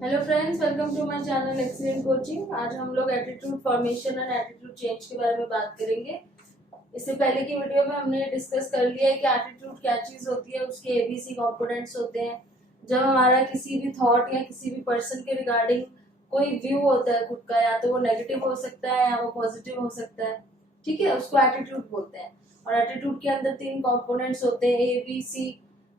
Hello friends, welcome to my channel excellent coaching. आज हम लोग attitude formation and attitude change के बारे में बात करेंगे। इससे पहले की वीडियो में हमने डिस्कस कर लिया है कि एटीट्यूड क्या चीज होती है, उसके एबीसी कंपोनेंट्स होते हैं। जब हमारा किसी भी थॉट या किसी भी पर्सन के रिगार्डिंग कोई व्यू होता है खुद का, या तो वो नेगेटिव हो सकता है या वो पॉजिटिव हो सकता है, ठीक है, उसको एटीट्यूड बोलते हैं। और एटीट्यूड के अंदर तीन कंपोनेंट्स होते हैं, ए बी सी।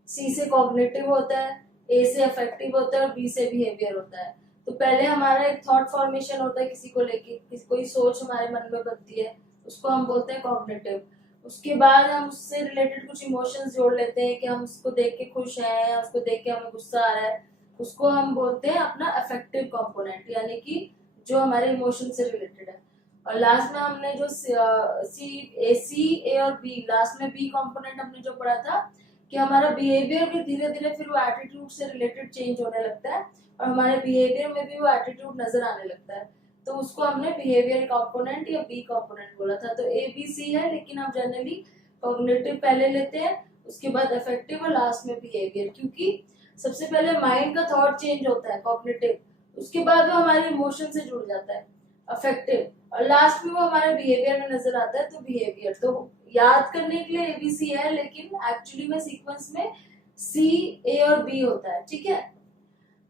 सी से कॉग्निटिव होता है, ए से अफेक्टिव होता है और बी से बिहेवियर होता है। तो पहले हमारा एक थॉट फॉर्मेशन होता है किसी को लेके, कोई सोच हमारे मन में बनती है, उसको हम बोलते हैं कॉग्निटिव। उसके बाद हम उससे रिलेटेड कुछ इमोशंस जोड़ लेते हैं कि हम उसको देख के खुश हैं या उसको देख के हमें गुस्सा आ रहा है, उसको हम बोलते हैं अपना अफेक्टिव कंपोनेंट, यानी कि जो हमारे इमोशन से रिलेटेड है। और लास्ट में हमने जो सी ए और बी, लास्ट में बी कंपोनेंट हमने जो पढ़ा था कि हमारा बिहेवियर भी धीरे धीरे फिर वो एटीट्यूड से रिलेटेड चेंज होने लगता है और हमारे बिहेवियर में भी वो एटीट्यूड नजर आने लगता है। तो उसको हमने बिहेवियर कंपोनेंट या बी कंपोनेंट बोला था। तो ए बी सी है, लेकिन हम जनरली कॉग्निटिव पहले लेते हैं, उसके बाद अफेक्टिव और लास्ट में बिहेवियर, क्योंकि सबसे पहले माइंड का थॉट चेंज होता है कॉग्निटिव, उसके बाद वो हमारे इमोशन से जुड़ जाता है अफेक्टिव, और लास्ट में वो हमारे बिहेवियर में नजर आता है तो बिहेवियर। तो याद करने के लिए एबीसी है, लेकिन एक्चुअली में सीक्वेंस में सी, ए और बी होता है, ठीक है।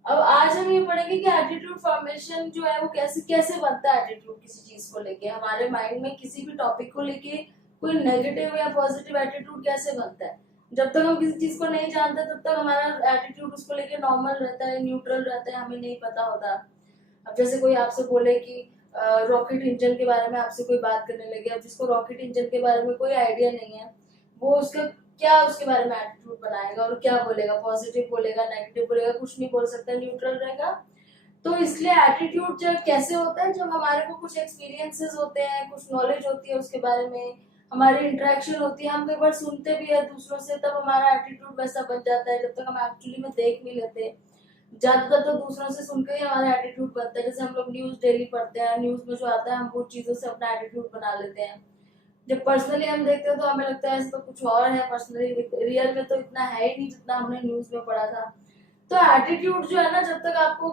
अब आज हम ये पढ़ेंगे कि एटीट्यूड फॉर्मेशन जो है वो कैसे कैसे बनता है। एटीट्यूड किसी चीज को लेके, हमारे माइंड में किसी भी टॉपिक को लेके कोई नेगेटिव या पॉजिटिव एटीट्यूड कैसे बनता है। जब तक हम किसी चीज को नहीं जानते तब तक हमारा एटीट्यूड उसको लेके नॉर्मल रहता है, न्यूट्रल रहता है, हमें नहीं पता होता। अब जैसे कोई आपसे बोले कि रॉकेट इंजन के बारे में आपसे कोई बात करने लगे, अब जिसको रॉकेट इंजन के बारे में कोई आइडिया नहीं है, वो उसका क्या उसके बारे में एटीट्यूड बनाएगा और क्या बोलेगा, पॉजिटिव बोलेगा, नेगेटिव बोलेगा, कुछ नहीं बोल सकता, न्यूट्रल रहेगा। तो इसलिए एटीट्यूड जब कैसे होता है, जब हमारे को कुछ एक्सपीरियंसेस होते हैं, कुछ नॉलेज होती है उसके बारे में, हमारी इंटरेक्शन होती है, हम कई बार सुनते भी है दूसरों से, तब हमारा एटीट्यूड वैसा बन जाता है। जब तक हम एक्चुअली में देख नहीं लेते, ज्यादातर तो दूसरों से सुनकर ही हमारा एटीट्यूड बनता है। जैसे हम लोग न्यूज डेली पढ़ते हैं, न्यूज में जो आता है हम वो चीजों से अपना एटीट्यूड बना लेते हैं। जब पर्सनली हम देखते हैं तो हमें लगता है इस पर कुछ और है, पर्सनली रियल में तो इतना है ही नहीं जितना हमने न्यूज में पढ़ा था। तो एटीट्यूड जो है ना, जब तक आपको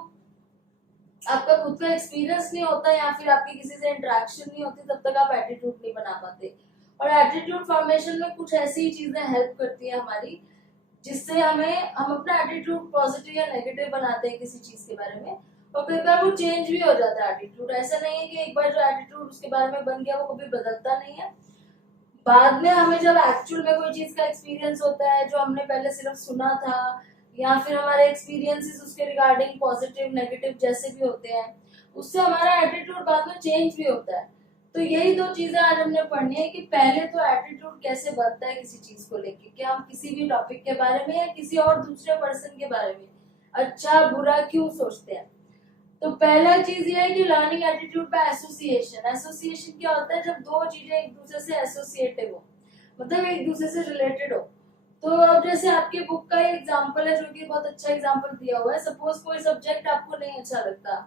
आपका खुद का एक्सपीरियंस नहीं होता या फिर आपकी किसी से इंटरेक्शन नहीं होती, तब तक आप एटीट्यूड नहीं बना पाते। और एटीट्यूड फॉर्मेशन में कुछ ऐसी चीजें हेल्प करती है हमारी, जिससे हम अपना एटीट्यूड पॉजिटिव या नेगेटिव बनाते हैं किसी चीज के बारे में। और कई बार वो चेंज भी हो जाता है एटीट्यूड, ऐसा नहीं है कि एक बार जो एटीट्यूड उसके बारे में बन गया वो कभी बदलता नहीं है। बाद में हमें जब एक्चुअल में कोई चीज का एक्सपीरियंस होता है जो हमने पहले सिर्फ सुना था, या फिर हमारे एक्सपीरियंसेस उसके रिगार्डिंग पॉजिटिव नेगेटिव जैसे भी होते हैं, उससे हमारा एटीट्यूड बाद में चेंज भी होता है। तो यही दो चीजें आज हमने पढ़नी है कि पहले तो एटीट्यूड कैसे बनता है किसी चीज को लेके, कि हम किसी भी टॉपिक के बारे में या किसी और दूसरे पर्सन के बारे में अच्छा बुरा क्यों सोचते हैं। तो पहला चीज ये है कि learning attitude by association. Association क्या होता है, जब दो चीजें एक दूसरे से एसोसिएटिव हो, मतलब एक दूसरे से रिलेटेड हो। तो अब जैसे आपकी बुक का एग्जांपल है जो कि बहुत अच्छा एग्जांपल दिया हुआ है। सपोज कोई सब्जेक्ट आपको नहीं अच्छा लगता,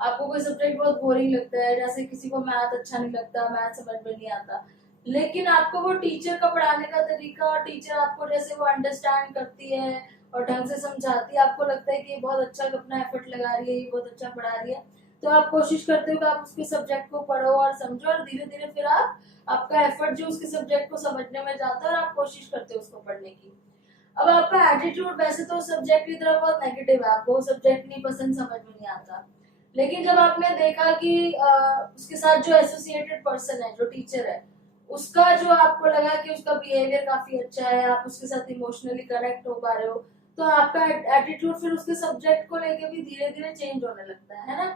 आपको कोई सब्जेक्ट बहुत बोरिंग लगता है, जैसे किसी को मैथ अच्छा नहीं लगता, मैथ समझ में नहीं आता, लेकिन आपको वो टीचर का पढ़ाने का तरीका और टीचर आपको जैसे वो अंडरस्टैंड करती है और ढंग से समझाती है, आपको लगता है कि ये बहुत अच्छा अपना एफर्ट लगा रही है, ये बहुत अच्छा पढ़ा रही है, तो आप कोशिश करते हो कि आप उसके सब्जेक्ट को पढ़ो और समझो, और धीरे धीरे फिर आपका एफर्ट जो उसके सब्जेक्ट को समझने में जाता है और आप कोशिश करते हो उसको पढ़ने की। अब आपका एटीट्यूड वैसे तो सब्जेक्ट की तरफ बहुत नेगेटिव है, आपको सब्जेक्ट नहीं पसंद, समझ में नहीं आता, लेकिन जब आपने देखा कि उसके साथ जो एसोसिएटेड पर्सन है, जो टीचर है, उसका जो आपको लगा कि उसका बिहेवियर काफी अच्छा है, आप उसके साथ इमोशनली कनेक्ट हो पा रहे हो, तो आपका एटीट्यूड फिर उसके सब्जेक्ट को लेके भी धीरे धीरे चेंज होने लगता है ना।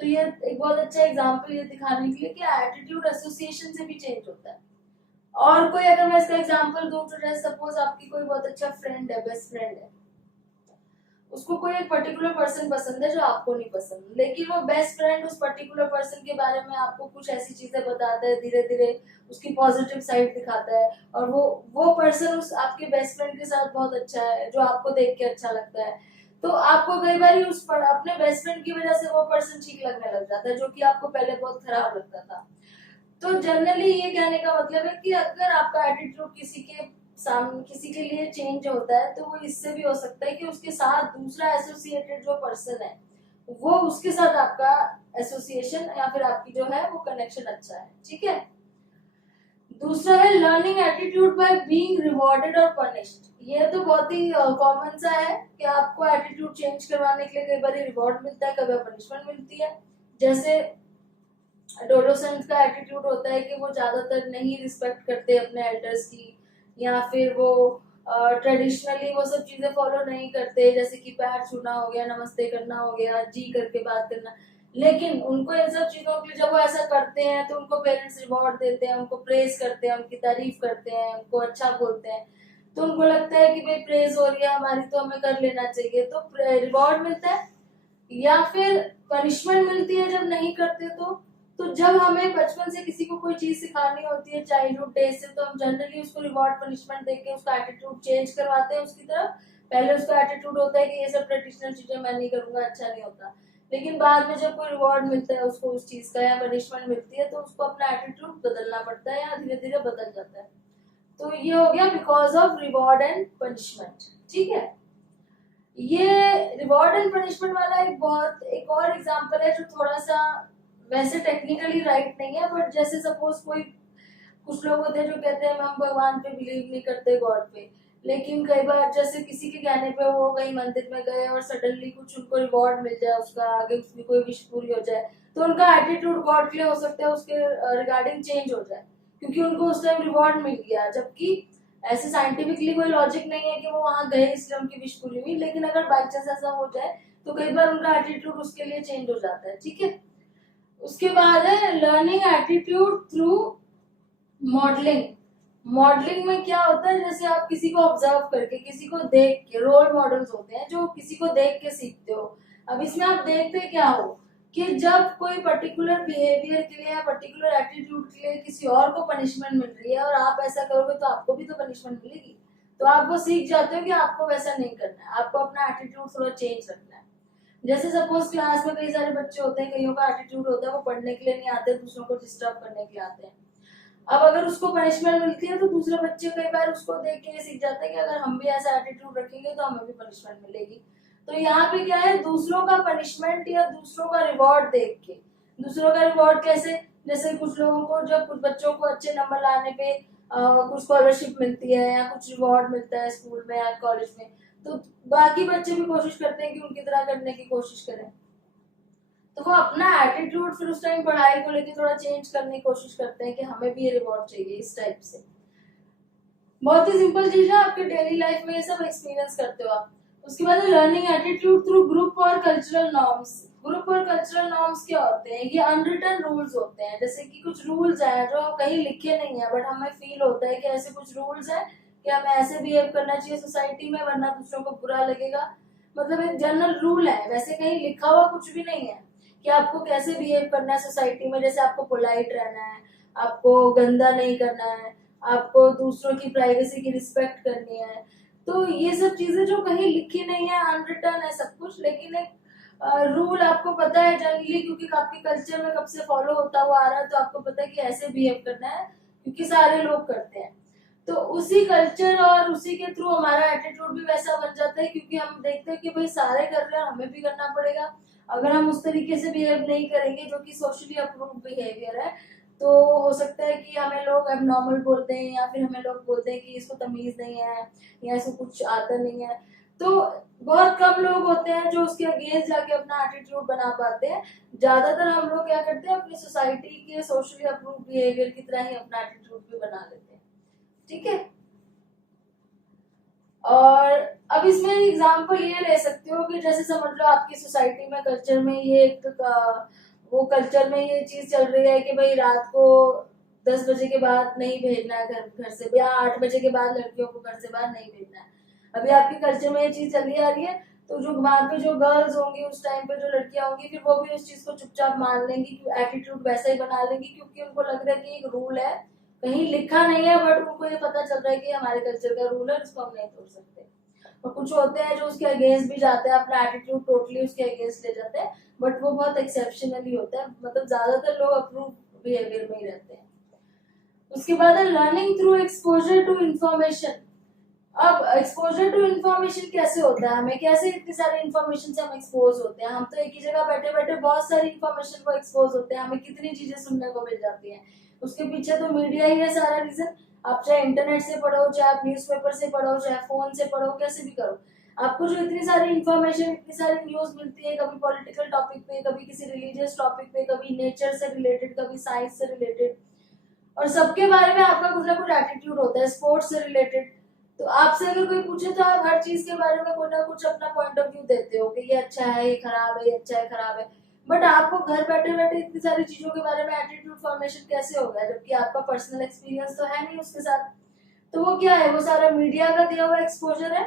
तो ये एक बहुत अच्छा एग्जांपल ये दिखाने के लिए कि एटीट्यूड एसोसिएशन से भी चेंज होता है। और कोई अगर मैं इसका एग्जांपल दूं, तो जैसे सपोज आपकी कोई बहुत अच्छा फ्रेंड है, बेस्ट फ्रेंड है, उसको कोई एक पर्टिकुलर पर्सन पसंद है जो आपको नहीं पसंद, लेकिन वो बेस्ट फ्रेंड उस पर्टिकुलर पर्सन के बारे में आपको कुछ ऐसी चीजें बताता है, धीरे धीरे उसकी पॉजिटिव साइड दिखाता है, और वो पर्सन उस आपके बेस्ट फ्रेंड के साथ बहुत अच्छा है, जो आपको देख के अच्छा लगता है। तो आपको कई बार अपने बेस्ट फ्रेंड की वजह से वो पर्सन ठीक लगने लग जाता है, जो कि आपको पहले बहुत खराब लगता था। तो जनरली ये कहने का मतलब है कि अगर आपका एटीट्यूड किसी के सामने किसी के लिए चेंज होता है, तो वो इससे भी हो सकता है कि उसके साथ दूसरा एसोसिएटेड जो पर्सन है वो उसके साथ आपका एसोसिएशन या फिर आपकी जो है वो कनेक्शन अच्छा है, ठीक है। दूसरा है learning attitude by being rewarded और पनिश्ड। ये तो बहुत ही कॉमन सा है कि आपको एटीट्यूड चेंज करवाने के लिए कई बार रिवॉर्ड मिलता है, कभी पनिशमेंट मिलती है। जैसे एडोलेसेंट का एटीट्यूड होता है कि वो ज्यादातर नहीं रिस्पेक्ट करते अपने एल्डर्स की, या फिर वो ट्रेडिशनली वो सब चीजें फॉलो नहीं करते, जैसे कि पैर छूना हो गया, नमस्ते करना हो गया, जी करके बात करना। लेकिन उनको इन सब चीजों के लिए जब वो ऐसा करते हैं तो उनको पेरेंट्स रिवॉर्ड देते हैं, उनको प्रेज करते हैं, उनकी तारीफ करते हैं, उनको अच्छा बोलते हैं, तो उनको लगता है कि भाई प्रेज हो रही है हमारी तो हमें कर लेना चाहिए, तो रिवॉर्ड मिलता है। या फिर पनिशमेंट मिलती है जब नहीं करते तो जब हमें बचपन से किसी को कोई चीज सिखानी होती है चाइल्डहुड डेज से, तो हम जनरली उसको रिवॉर्ड पनिशमेंट देके उसका एटीट्यूड चेंज करवाते हैं उसकी तरफ। पहले उसका एटीट्यूड होता है कि ये सब ट्रेडिशनल चीजें मैं नहीं करूंगा, अच्छा नहीं होता, लेकिन बाद में जब कोई रिवॉर्ड मिलता है उसको उस चीज का या पनिशमेंट मिलती है तो उसको अपना एटीट्यूड बदलना पड़ता है या धीरे धीरे बदल जाता है। तो ये हो गया because of reward and punishment, ठीक है। ये रिवॉर्ड एंड पनिशमेंट वाला एक और एग्जांपल है जो थोड़ा सा वैसे टेक्निकली राइट नहीं है, बट जैसे सपोज कुछ लोग होते हैं जो कहते हैं हम भगवान पे बिलीव नहीं करते, गॉड पे, लेकिन कई बार जैसे किसी के कहने पे वो कहीं मंदिर में गए और सडनली कुछ उनको रिवॉर्ड मिल जाए, उसका आगे उसकी कोई विश पूरी हो जाए, तो उनका एटीट्यूड गॉड के लिए हो सकता है उसके रिगार्डिंग चेंज हो जाए, क्योंकि उनको उस टाइम रिवॉर्ड मिल गया। जबकि ऐसे साइंटिफिकली कोई लॉजिक नहीं है कि वो वहां गए इसलिए उनकी विश पूरी हुई, लेकिन अगर बाई चांस ऐसा हो जाए तो कई बार उनका एटीट्यूड उसके लिए चेंज हो जाता है, ठीक है। उसके बाद है learning attitude through modelling. Modelling में क्या होता है, जैसे आप किसी को ऑब्जर्व करके, किसी को देख के, रोल मॉडल्स होते हैं जो किसी को देख के सीखते हो। अब इसमें आप देखते क्या हो कि जब कोई पर्टिकुलर बिहेवियर के लिए या पर्टिकुलर एटीट्यूड के लिए किसी और को पनिशमेंट मिल रही है और आप ऐसा करोगे तो आपको भी तो पनिशमेंट मिलेगी, तो आप वो सीख जाते हो कि आपको वैसा नहीं करना है, आपको अपना एटीट्यूड थोड़ा चेंज रखना है। जैसे सपोज क्लास में कई सारे बच्चे होते हैं, कईयों का एटीट्यूड होता है वो पढ़ने के लिए नहीं आते, दूसरों को डिस्टर्ब करने के लिए आते हैं। अब अगर उसको पनिशमेंट मिलती है तो दूसरे बच्चे कई बार उसको देख के ये सीख जाते हैं कि अगर हम भी ऐसा एटीट्यूड रखेंगे तो हमें भी पनिशमेंट मिलेगी। तो यहाँ पे क्या है, दूसरों का पनिशमेंट या दूसरों का रिवॉर्ड देख के। दूसरों का रिवॉर्ड कैसे, जैसे कुछ लोगों को, जब कुछ बच्चों को अच्छे नंबर लाने पे कुछ स्कॉलरशिप मिलती है या कुछ रिवॉर्ड मिलता है स्कूल में या कॉलेज में, तो बाकी बच्चे भी कोशिश करते हैं कि उनकी तरह करने की कोशिश करें, तो वो अपना एटीट्यूड फिर उस टाइम पढ़ाई को लेके थोड़ा चेंज करने की कोशिश करते हैं कि हमें भी ये रिवॉर्ड चाहिए, इस टाइप से। बहुत ही सिंपल चीज है, आपके डेली लाइफ में ये सब एक्सपीरियंस करते हो आप। उसके बाद लर्निंग एटीट्यूड थ्रू ग्रुप और कल्चरल नॉर्म्स। ग्रुप और कल्चरल नॉर्म्स क्या होते हैं, ये अनरिटन रूल्स होते हैं। जैसे कि कुछ रूल्स हैं जो कहीं लिखे नहीं है, बट हमें फील होता है कि ऐसे कुछ रूल्स हैं कि हमें ऐसे बिहेव करना चाहिए सोसाइटी में, वरना दूसरों को बुरा लगेगा। मतलब एक जनरल रूल है, वैसे कहीं लिखा हुआ कुछ भी नहीं है कि आपको कैसे बिहेव करना है सोसाइटी में। जैसे आपको पोलाइट रहना है, आपको गंदा नहीं करना है, आपको दूसरों की प्राइवेसी की रिस्पेक्ट करनी है। तो ये सब चीजें जो कहीं लिखी नहीं है, अनरिटन है सब कुछ, लेकिन एक रूल आपको पता है जनरली, क्योंकि आपके कल्चर में कब से फॉलो होता हुआ आ रहा है, तो आपको पता है कि ऐसे बिहेव करना है क्योंकि सारे लोग करते हैं। तो उसी कल्चर और उसी के थ्रू हमारा एटीट्यूड भी वैसा बन जाता है, क्योंकि हम देखते हैं कि भाई सारे कर रहे हैं, हमें भी करना पड़ेगा। अगर हम उस तरीके से बिहेव नहीं करेंगे जो कि सोशली अप्रूव बिहेवियर है, तो हो सकता है कि हमें लोग एबनॉर्मल बोलते हैं, या फिर हमें लोग बोलते हैं कि इसको तमीज नहीं है या इसको कुछ आता नहीं है। तो बहुत कम लोग होते हैं जो उसके अगेंस्ट जाके अपना एटीट्यूड बना पाते हैं। ज्यादातर हम लोग क्या करते हैं, अपनी सोसाइटी के सोशली अप्रूव बिहेवियर की तरह ही अपना एटीट्यूड भी बना लेते हैं, ठीक है। और अब इसमें एग्जांपल ये ले सकते हो कि जैसे समझ लो आपकी सोसाइटी में, कल्चर में ये एक वो कल्चर में ये चीज चल रही है कि भाई रात को 10 बजे के बाद नहीं भेजना है घर से, या 8 बजे के बाद लड़कियों को घर से बाहर नहीं भेजना है। अभी आपके कल्चर में ये चीज चली आ रही है, तो जो वहां पे जो गर्ल्स होंगी उस टाइम पे, जो लड़कियां होंगी, फिर वो भी उस चीज को चुपचाप मान लेंगी, एटीट्यूड वैसा ही बना लेंगी, क्योंकि उनको लग रहा है कि एक रूल है, कहीं लिखा नहीं है, बट उनको ये पता चल रहा है कि हमारे कल्चर का रूल है, इसको हम नहीं तोड़ सकते। और कुछ होते हैं जो उसके अगेंस्ट भी जाते हैं, अपना एटीट्यूड टोटली उसके अगेंस्ट ले जाते हैं, बट वो बहुत एक्सेप्शनली होता है, मतलब ज्यादातर लोग अप्रूव बिहेवियर में ही रहते हैं। उसके बाद है learning through exposure to information. अब एक्सपोजर टू इन्फॉर्मेशन कैसे होता है, हमें कैसे इतनी सारी इन्फॉर्मेशन से हम एक्सपोज होते हैं। हम तो एक ही जगह बैठे बैठे बहुत सारी इन्फॉर्मेशन को एक्सपोज होते हैं, हमें कितनी चीजें सुनने को मिल जाती हैं। उसके पीछे तो मीडिया ही है सारा रीजन। आप चाहे इंटरनेट से पढ़ो, चाहे आप न्यूज़पेपर से पढ़ो, चाहे फोन से पढ़ो, कैसे भी करो, आपको जो इतनी सारी इन्फॉर्मेशन, इतनी सारी न्यूज मिलती है, कभी पॉलिटिकल टॉपिक पे, कभी किसी रिलीजियस टॉपिक पे, कभी नेचर से रिलेटेड, कभी साइंस से रिलेटेड, और सबके बारे में आपका कुछ ना कुछ एटीट्यूड होता है, स्पोर्ट्स से रिलेटेड। तो आपसे अगर कोई पूछे तो आप हर चीज के बारे में कुछ ना कुछ अपना पॉइंट ऑफ व्यू देते हो कि ये अच्छा है, ये खराब है, ये अच्छा है, खराब है। बट आपको घर बैठे बैठे इतनी सारी चीजों के बारे में एटीट्यूड फॉर्मेशन कैसे हो गया, जबकि आपका पर्सनल एक्सपीरियंस तो है नहीं उसके साथ। तो वो क्या है, वो सारा मीडिया का दिया हुआ एक्सपोजर है।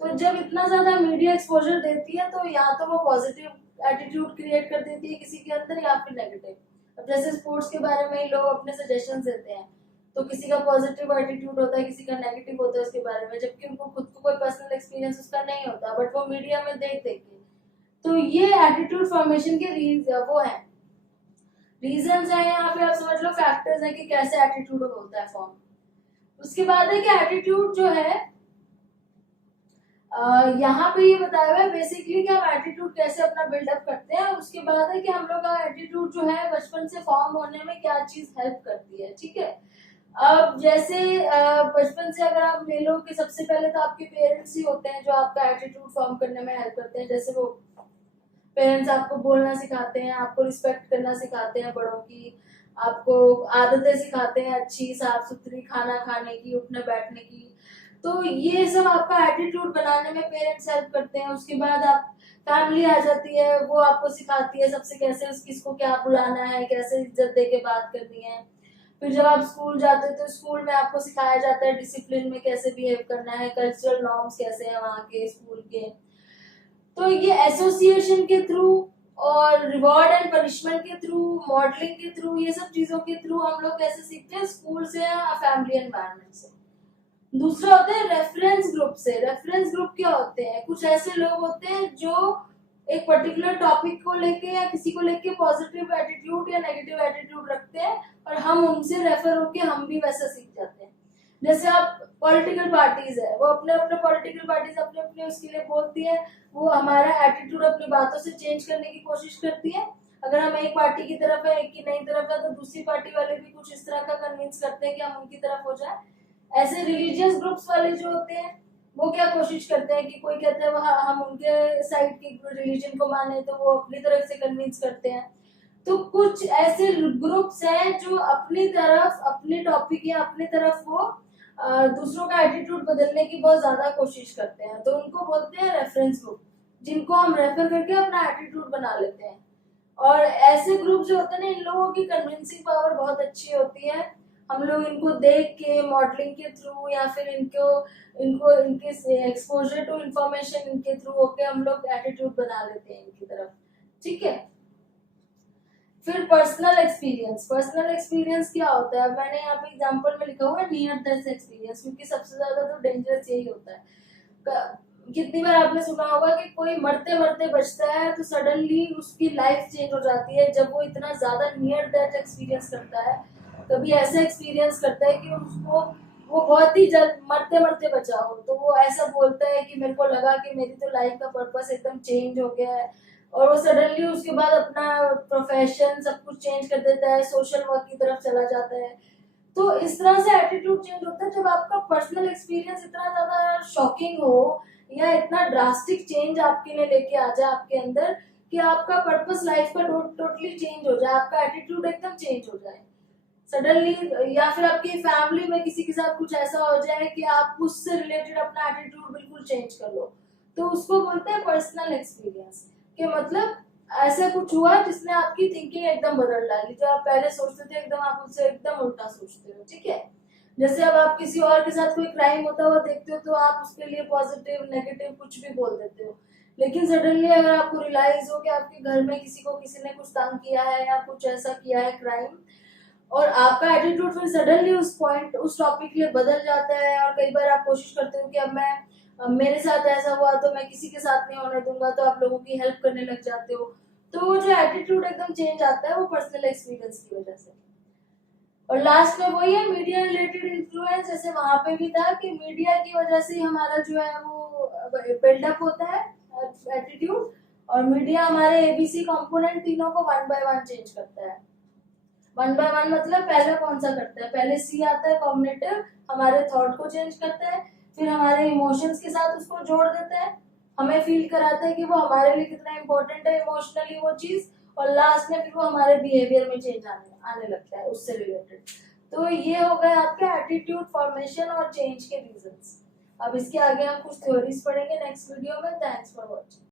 तो जब इतना ज्यादा मीडिया एक्सपोजर देती है तो या तो वो पॉजिटिव एटीट्यूड क्रिएट कर देती है किसी के अंदर, या फिर नेगेटिव। अब जैसे स्पोर्ट्स के बारे में ही लोग अपने सजेशन देते हैं, तो किसी का पॉजिटिव एटीट्यूड होता है, किसी का नेगेटिव होता है उसके बारे में, जबकि उनको खुद को कोई पर्सनल एक्सपीरियंस उसका नहीं होता, बट वो मीडिया में देख देख के। तो ये एटीट्यूड फॉर्मेशन के वो है रीजंस है, यहाँ पे आप समझ लो फैक्टर्स है कि कैसे एटीट्यूड होता है फॉर्म। उसके बाद है कि एटीट्यूड जो है यहाँ पे ये बताया हुआ है बेसिकली कि हम एटीट्यूड कैसे अपना बिल्डअप करते हैं। उसके बाद है कि हम लोग का एटीट्यूड जो है बचपन से फॉर्म होने में क्या चीज हेल्प करती है, ठीक है। अब जैसे बचपन से अगर आप ले लो कि सबसे पहले तो आपके पेरेंट्स ही होते हैं जो आपका एटीट्यूड फॉर्म करने में हेल्प करते हैं। जैसे वो पेरेंट्स आपको बोलना सिखाते हैं, आपको रिस्पेक्ट करना सिखाते हैं बड़ों की, आपको आदतें सिखाते हैं अच्छी साफ सुथरी, खाना खाने की, उठने बैठने की। तो ये सब आपका एटीट्यूड बनाने में पेरेंट्स हेल्प करते हैं। उसके बाद आप फैमिली आ जाती है, वो आपको सिखाती है सबसे कैसे किसको क्या बुलाना है, कैसे इज्जत दे के बात करनी है। फिर जब आप स्कूल जाते हो तो स्कूल में आपको सिखाया जाता है डिसिप्लिन में कैसे बिहेव करना है, कल्चरल नॉर्म्स कैसे हैं वहाँ के स्कूल के। तो ये एसोसिएशन के थ्रू और रिवॉर्ड एंड पनिशमेंट के थ्रू, मॉडलिंग के थ्रू, ये सब चीजों के थ्रू हम लोग कैसे सीखते हैं, स्कूल से या फैमिली एनवायरनमेंट से। दूसरा होता है रेफरेंस ग्रुप से। रेफरेंस ग्रुप क्या होते हैं, कुछ ऐसे लोग होते हैं जो एक पर्टिकुलर टॉपिक को लेके या किसी को लेके पॉजिटिव एटीट्यूड या नेगेटिव एटीट्यूड रखते हैं, और हम उनसे रेफर होके हम भी वैसा सीख जाते हैं। जैसे आप पॉलिटिकल पार्टीज है, वो अपने अपने पॉलिटिकल पार्टीज अपने अपने उसके लिए बोलती है, वो हमारा एटीट्यूड अपनी बातों से चेंज करने की कोशिश करती है। अगर हम एक पार्टी की तरफ है, एक की नई तरफ है, तो दूसरी पार्टी वाले भी कुछ इस तरह का कन्विंस करते हैं कि हम उनकी तरफ हो जाए। ऐसे रिलीजियस ग्रुप्स वाले जो होते हैं वो क्या कोशिश करते हैं कि कोई कहता है वह हम उनके साइड की रिलीजन को माने, तो वो अपनी तरफ से कन्विंस करते हैं। तो कुछ ऐसे ग्रुप्स हैं जो अपनी तरफ, अपने टॉपिक या अपनी तरफ वो दूसरों का एटीट्यूड बदलने की बहुत ज्यादा कोशिश करते हैं, तो उनको बोलते हैं रेफरेंस ग्रुप, जिनको हम रेफर करके अपना एटीट्यूड बना लेते हैं। और ऐसे ग्रुप जो होते हैं ना, इन लोगों की कन्विंसिंग पावर बहुत अच्छी होती है। हम लोग इनको देख के मॉडलिंग के थ्रू या फिर इनको इनको इनके एक्सपोजर टू इंफॉर्मेशन इनके थ्रू होके हम लोग एटीट्यूड बना लेते हैं इनकी तरफ, ठीक है। फिर पर्सनल एक्सपीरियंस। पर्सनल एक्सपीरियंस क्या होता है, मैंने यहाँ पे एग्जांपल में लिखा हुआ है नियर डेथ एक्सपीरियंस, क्योंकि सबसे ज्यादा तो डेंजरस यही होता है। कितनी बार आपने सुना होगा कि कोई मरते मरते बचता है तो सडनली उसकी लाइफ चेंज हो जाती है, जब वो इतना ज्यादा नियर डेथ एक्सपीरियंस करता है, कभी ऐसा एक्सपीरियंस करता है कि उसको वो बहुत ही जल्द मरते मरते बचा हो, तो वो ऐसा बोलता है कि मेरे को लगा कि मेरी तो लाइफ का पर्पस एकदम चेंज हो गया है। और वो सडनली उसके बाद अपना प्रोफेशन सब कुछ चेंज कर देता है, सोशल वर्क की तरफ चला जाता है। तो इस तरह से एटीट्यूड चेंज होता है जब आपका पर्सनल एक्सपीरियंस इतना ज्यादा शॉकिंग हो या इतना ड्रास्टिक चेंज आपके लिए लेके आ जाए आपके अंदर कि आपका पर्पस लाइफ का टोटली चेंज हो जाए, आपका एटीट्यूड एकदम चेंज हो जाए सडनली। या फिर आपकी फैमिली में किसी के साथ कुछ ऐसा हो जाए कि आप उससे रिलेटेड अपना एटीट्यूड बिल्कुल चेंज कर लो, तो उसको बोलते हैं पर्सनल एक्सपीरियंस। कि मतलब ऐसा कुछ हुआ जिसने आपकी थिंकिंग एकदम बदल डाली, जो आप पहले सोचते थे एकदम आप उससे एकदम उल्टा सोचते हो, ठीक है। जैसे अब आप किसी और के साथ कोई क्राइम होता हुआ देखते हो तो आप उसके लिए पॉजिटिव नेगेटिव कुछ भी बोल देते हो, लेकिन सडनली अगर आपको रियलाइज हो कि आपके घर में किसी ने कुछ तंग किया है या कुछ ऐसा किया है क्राइम, और आपका एटीट्यूड फिर सडनली उस टॉपिक के लिए बदल जाता है, और कई बार आप कोशिश करते हो कि अब मेरे साथ ऐसा हुआ तो मैं किसी के साथ नहीं होने दूंगा, तो आप लोगों की हेल्प करने लग जाते हो। तो वो जो एटीट्यूड एकदम चेंज आता है वो पर्सनल एक्सपीरियंस की वजह से। और लास्ट में वही है मीडिया रिलेटेड इन्फ्लुएंस, जैसे वहां पे भी था कि मीडिया की वजह से ही हमारा जो है वो बिल्डअप होता है एटीट्यूड, और मीडिया हमारे एबीसी कंपोनेंट तीनों को वन बाय वन चेंज करता है। वन बाय वन मतलब पहले कौन सा करता है, पहले सी आता है कॉग्निटिव, हमारे थॉट को चेंज करता है, फिर हमारे इमोशंस के साथ उसको जोड़ देता है, हमें फील कराता है कि वो हमारे लिए कितना इंपॉर्टेंट है इमोशनली वो चीज, और लास्ट में फिर वो हमारे बिहेवियर में चेंज आने लगता है उससे रिलेटेड। तो ये हो गए आपके एटीट्यूड फॉर्मेशन और चेंज के रीजंस। अब इसके आगे हम कुछ थ्योरीज पढ़ेंगे नेक्स्ट वीडियो में। Thanks for watching.